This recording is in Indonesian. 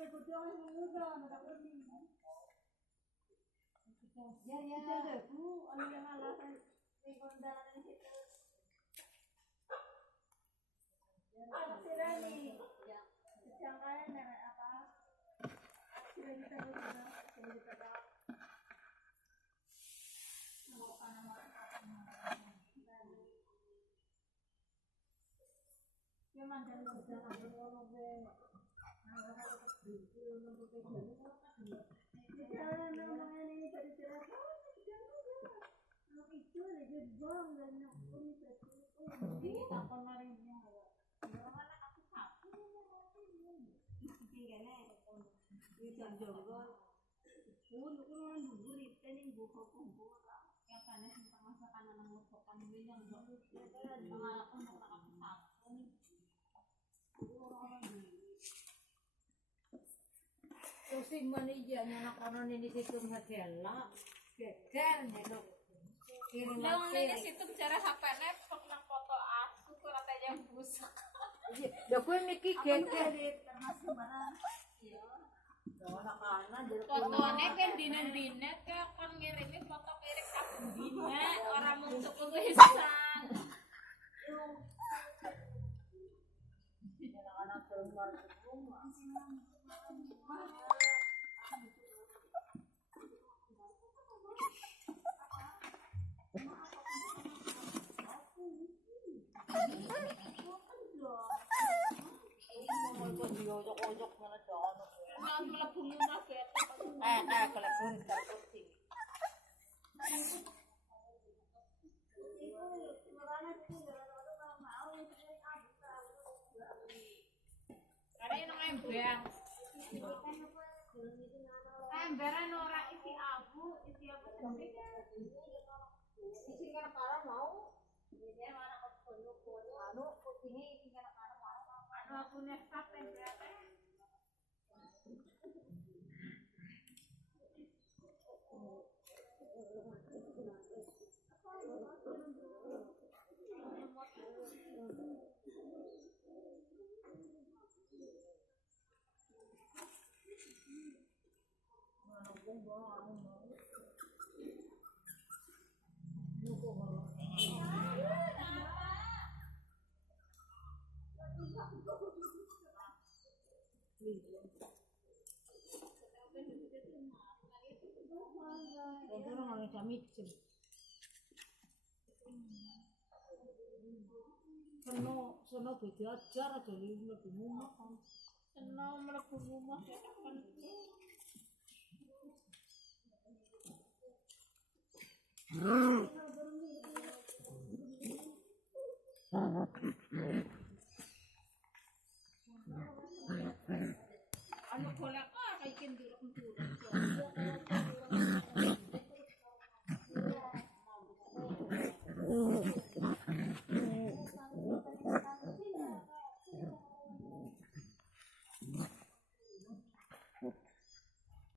Ya ya. Bu, orang yang alasan rekondalan itu. Sirani. Ya. Sedangkan apa? Sudah kita Sing manija anak orang ini situ ngadela geger nyelok Lang ini situ cara HP-ne pernah foto aku kurang aja busuk. ya kowe niki geger termasuk barang iya anak-anak Fotonya kan dina-dina kan ngirimin foto kirim sabun dina orang muncul tulisan anak-anak keluar rumah ojok-ojok mana jangan melebu rumah bete kelebon kursi ada yang embeng emberan orang isi abu isi apa isi kana kara mau ini mana kono anu kupinge isi kana kara mau anu aku nesap emberan orang kami sono beda ajar aja lebih rumah senang melebu rumah kan anu golek kayak kendul